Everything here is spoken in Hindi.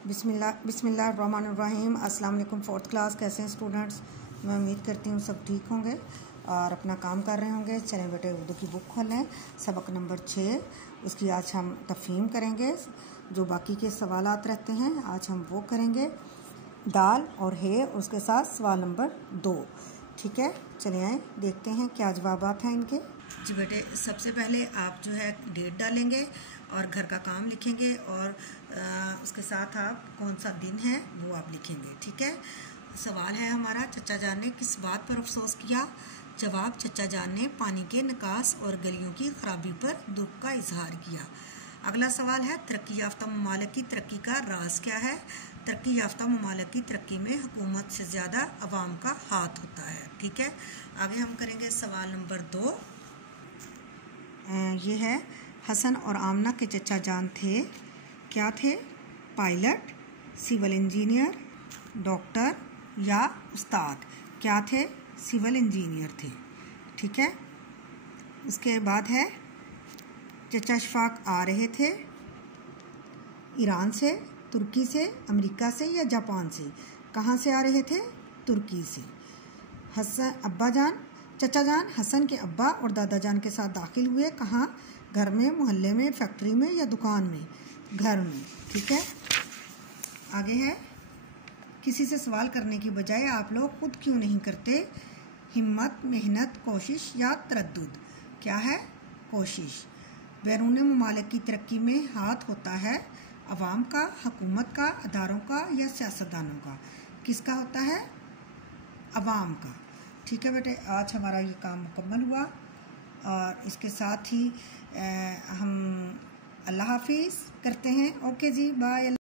बिस्मिल्लाहिर्रहमानिर्रहीम। अस्सलाम वालेकुम। फोर्थ क्लास, कैसे हैं स्टूडेंट्स? मैं उम्मीद करती हूँ सब ठीक होंगे और अपना काम कर रहे होंगे। चलें बेटे, उर्दू की बुक खोलें। सबक नंबर 6, उसकी आज हम तफ़हीम करेंगे। जो बाकी के सवालात रहते हैं आज हम वो करेंगे। दाल और है, उसके साथ सवाल नंबर 2। ठीक है, चले आए देखते हैं क्या जवाबात हैं इनके। जी बेटे, सबसे पहले आप जो है डेट डालेंगे और घर का काम लिखेंगे और उसके साथ आप कौन सा दिन है वो आप लिखेंगे। ठीक है, सवाल है हमारा, चचा जान ने किस बात पर अफसोस किया? जवाब, चचा जान ने पानी के निकास और गलियों की खराबी पर दुख का इजहार किया। अगला सवाल है, तरक्की याफ्ता ममालिक की तरक्की का राज क्या है? तरक्की याफ्ता ममालिक की तरक्की में हुकूमत से ज़्यादा अवाम का हाथ होता है। ठीक है, आगे हम करेंगे सवाल नंबर 2। ये है, हसन और आमना के चचा जान थे, क्या थे? पायलट, सिविल इंजीनियर, डॉक्टर या उस्ताद? क्या थे? सिविल इंजीनियर थे। ठीक है, उसके बाद है, चचा शफाक आ रहे थे ईरान से, तुर्की से, अमेरिका से या जापान से? कहाँ से आ रहे थे? तुर्की से। हसन अब्बा जान, चचा जान हसन के अब्बा और दादा जान के साथ दाखिल हुए, कहाँ? घर में, मोहल्ले में, फैक्ट्री में या दुकान में? घर में। ठीक है, आगे है, किसी से सवाल करने की बजाय आप लोग खुद क्यों नहीं करते? हिम्मत, मेहनत, कोशिश या तरद्दुद? क्या है? कोशिश। बैरून ममालिक की तरक्की में हाथ होता है अवाम का, हुकूमत का, अदारों का या सियासतदानों का? किसका होता है? अवाम का। ठीक है बेटे, आज हमारा ये काम मुकम्मल हुआ और इसके साथ ही हम अल्लाह हाफिज़ करते हैं। ओके जी, बाय।